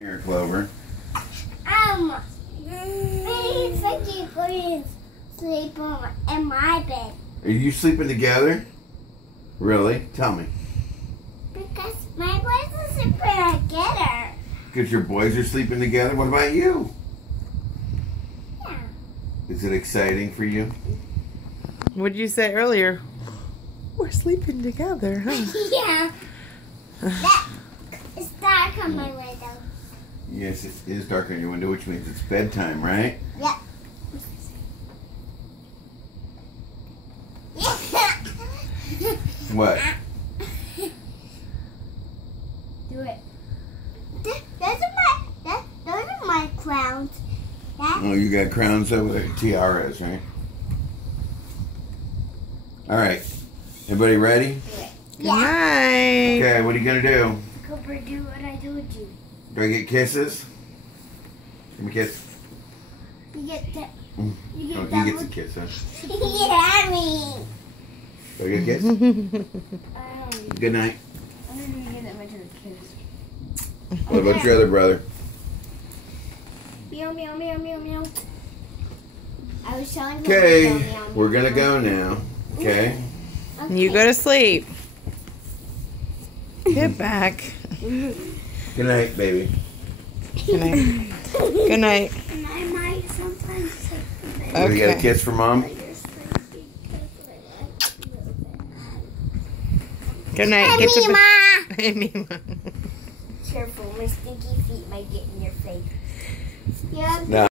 Here, Clover. Me and Vicky going to sleep in my bed. Are you sleeping together? Really? Tell me. Because my boys are sleeping together. Because your boys are sleeping together? What about you? Yeah. Is it exciting for you? What did you say earlier? We're sleeping together, huh? Yeah. It's dark on my window. Yes, it is dark on your window, which means it's bedtime, right? Yeah. What? Do it. Those are my crowns. Oh, you got crowns over there, tiaras, right? All right. Everybody ready? Good night. Okay, what are you going to do? Cooper, do what I told you. Do I get kisses? Give me a kiss. You get that. Oh, You get he gets a kiss, huh? Yeah, me. Do I get a kiss? Good night. I don't even get that much of a kiss. What about your other brother? Meow, meow, meow, meow, meow. I was telling him. Okay, meow, meow, we're meow, going to go now. Okay? Okay. You go to sleep. Get back. Good night, baby. Good night. Good night. And I might sometimes take the bed. Want to get a Okay. kiss from Mom? You're sleepy because I like you. Good night. Hey, Get to Mima. bed. Hey, Mima. Careful, my stinky feet might get in your face. Yeah. No.